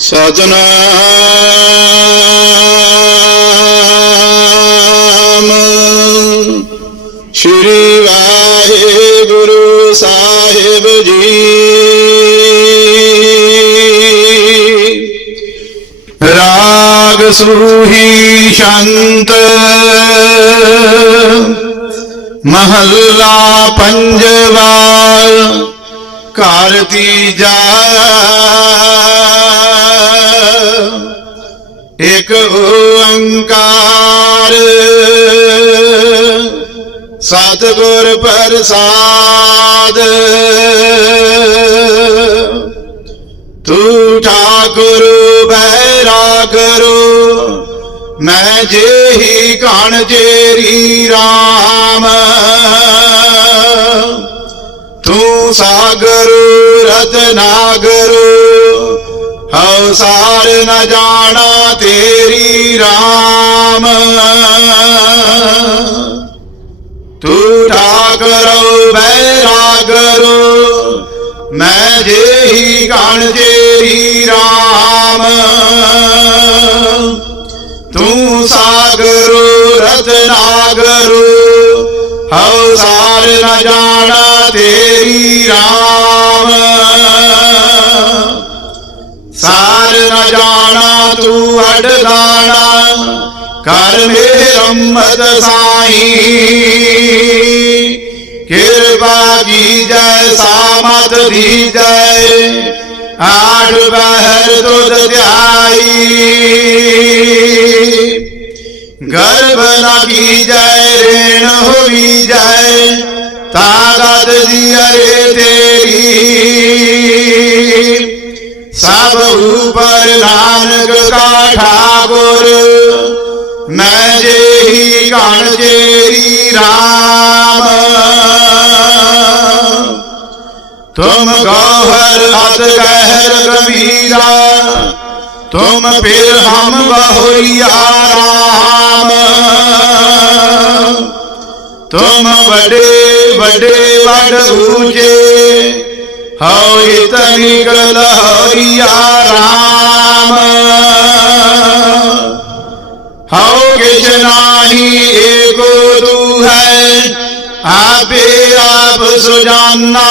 ਸਤਨਾਮ ਸ਼੍ਰੀ ਵਾਹਿਗੁਰੂ ਸਾਹਿਬ ਜੀ। ਰਾਗ ਸੂਹੀ ਸ਼ੰਤ ਮਹੱਲਾ ਪੰਜਵਾ ਘਰ ਤੀਜਾ। ਇਕ ਓੰਕਾਰ ਸਤਿਗੁਰ ਪ੍ਰਸਾਦ। ਤੂੰ ਠਾਕੁਰ ਬੈਰਾ ਕਰੋ ਮੈਂ ਜੇਹੀ ਕਣ ਜੇਰੀ RAM ਤੂੰ ਸਾਗਰ, ਰਤਨਾਗਰ ਹਉ ਸਾਰ ਨ ਜਾਣਾ ਤੇਰੀ RAM ਤੂੰ ਠਾਕਰੋ ਬੈਰਾਗਰੋ ਮੈਂ ਜਿਹੀ ਗਣ ਤੇਰੀ RAM ਤੂੰ ਸਾਗਰੋ ਰਤਨਾਗਰੋ ਹਉ ਸਾਰ ਨ ਜਾਣਾ ਤੇਰੀ RAM ਸਾਰ ਨ ਜਾਣਾ ਤੂੰ ਅਡਗਾਣਾ ਕਰ ਮੇਰੇ ਰਮਤ ਸਾਈ ਕਿਰਪਾ ਕੀ ਜੈ ਸਾਮਤ ਦੀ ਜੈ ਆਠ ਬਹਿਰ ਤੁਧ ਧਿਆਈ ਗਰਭ ਨਾ ਕੀ ਜੈ ਰੇਣ ਹੋਈ ਜੈ ਤਾਕਤ ਦੀ ਅਰੇ ਤੇਰੀ सब ऊपर नानक का ठाकुर। मैं जे ही गण जेरी राम। तुम गौहर अत गहर कबीरा तुम फिर हम बहुरिया राम। तुम बड़े बड़े बड़ ऊँचे। हौ निकल राम। हौ किस नाही, एको तू है, आपे आप सुजाना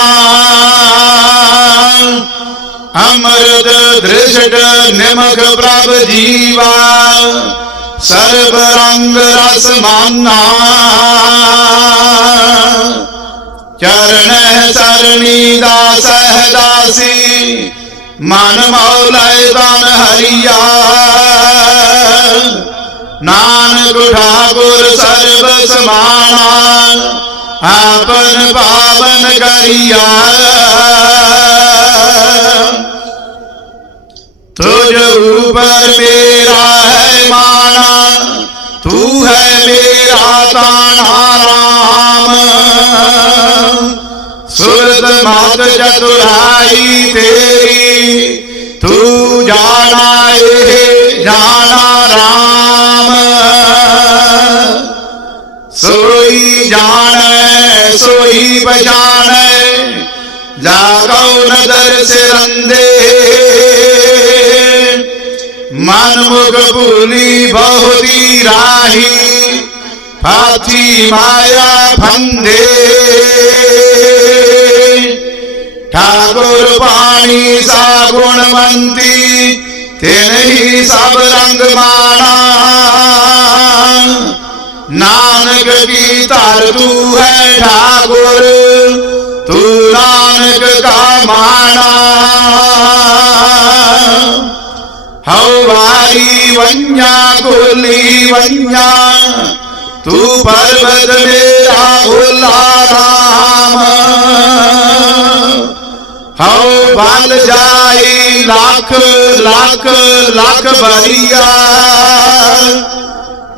अमृत दृष्ट निमक प्रभ जीवा, सर्वरंग रस माना चरण चरणी दास दासी। मन मौलय दान हरिया नानक ठाकुर सर्व समाना आपन पावन करिया तुझ ऊपर में चतुराई तेरी, तू जाना है जाना राम। सोई जान, सोई बजान जागो नदर से रंदे। मन मुख भूली बहुती राही फाथी माया फंदे। वाणी सा गुणवंती, तेन ही सब रंग माना। नानक की तर तू है ठाकुर, तू नानक का माना। हौ हवारी वन्या, कुली वन्या, तू पर्वत मेरा भुला राम ਹਉ ਬਲ ਜਾਈ ਲੱਖ ਲੱਖ ਲੱਖ ਬਰੀਆ।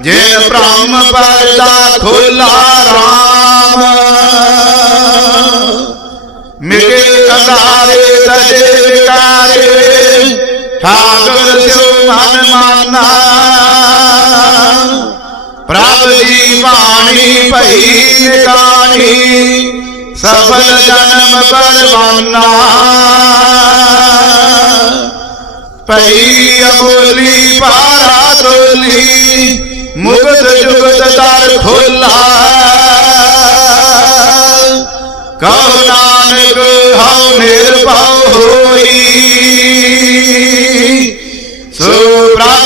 ਜੇ ਬ੍ਰਹਮ ਪਰਦਾ ਖੋਲਾ ਰਾਮ। ਮਿਟੇ ਅੰਧਾਰੇ ਤਜੇ ਵਿਕਾਰੇ, ਠਾਕੁਰ ਸਿਉ ਮਨ ਮਾਨਾ ਪ੍ਰਭ ਜੀ ਬਾਣੀ ਭਈ ਨਿਕਾਣੀ सफल जन्म पर पही अबोली पारा तोली मुगत जुगत तार खुला। कहो नानक हम निर्भव होई। सुप्रभ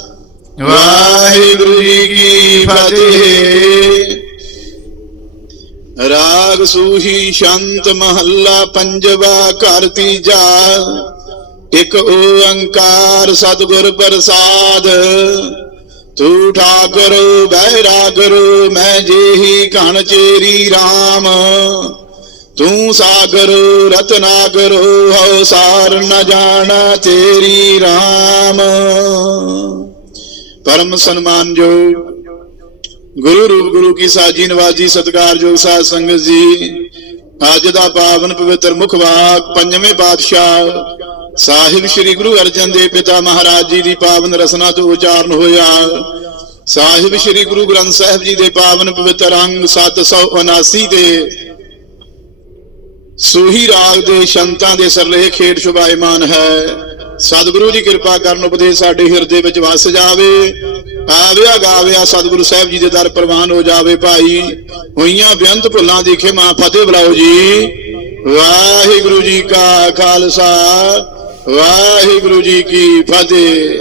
ਸ਼ੰਤ ਮਹੱਲਾ ਪੰਜਵਾ ਘਰ ਤੀਜਾ ਇਕ ਓੰਕਾਰ ਸਤਿਗੁਰ ਪ੍ਰਸਾਦ ਤੂ ਠਾਕੁਰ ਬੈਰਾਗੁਰ ਮੈਂ ਜੇਹੀ ਕਣ ਚੇਰੀ RAM ਤੂੰ ਸਾਗਰ ਰਤਨਾਗਰ ਹਉ ਸਾਰ ਨ ਜਾਣਾ ਤੇਰੀ RAM ਪਰਮ ਸਨਮਾਨਯੋਗ ਗੁਰੂ ਰੂਪ ਗੁਰੂ ਕੀ ਸਾਜੀ ਨਵਾਜੀ ਸਤਿਕਾਰਯੋਗ ਸਾਧ ਸੰਗਤ ਜੀ ਅੱਜ ਦਾ ਪਾਵਨ ਪਵਿੱਤਰ ਮੁਖ ਵਾਕ, ਪੰਜਵੇਂ ਪਾਤਸ਼ਾਹ। ਸਾਹਿਬ ਸ੍ਰੀ ਗੁਰੂ ਅਰਜਨ ਦੇਵ ਪਿਤਾ ਮਹਾਰਾਜ ਜੀ ਦੀ ਪਾਵਨ ਰਸਨਾ ਤੋਂ ਉਚਾਰਨ ਹੋਇਆ। ਸਾਹਿਬ ਸ੍ਰੀ ਗੁਰੂ ਗ੍ਰੰਥ ਸਾਹਿਬ ਜੀ ਦੇ ਪਾਵਨ ਪਵਿੱਤਰ ਅੰਗ 779 ਦੇ ਸੂਹੀ ਰਾਗ ਦੇ ਸ਼ੰਤਾਂ ਦੇ ਸਰਲੇ ਖੇਡ ਸ਼ੁਭਾਇਮਾਨ ਹੈ। ਸਤਿਗੁਰੂ ਜੀ ਕਿਰਪਾ ਕਰਨ ਉਪਦੇਸ਼ ਸਾਡੇ ਹਿਰਦੇ ਵਿੱਚ ਵਸ ਜਾਵੇ। ਆਵਿਆ ਗਾਵਿਆ ਸਤਿਗੁਰੂ ਸਾਹਿਬ ਜੀ ਦੇ ਦਰ ਪ੍ਰਵਾਨ ਹੋ ਜਾਵੇ ਭਾਈ। ਹੋਈਆਂ ਬੇਅੰਤ ਭੁੱਲਾਂ ਦੀ ਖਿਮਾ ਫਤਿਹ ਬੁਲਾਓ ਜੀ। ਵਾਹਿਗੁਰੂ ਜੀ ਕਾ ਖਾਲਸਾ, ਵਾਹਿਗੁਰੂ ਜੀ ਕੀ ਫਤਿਹ।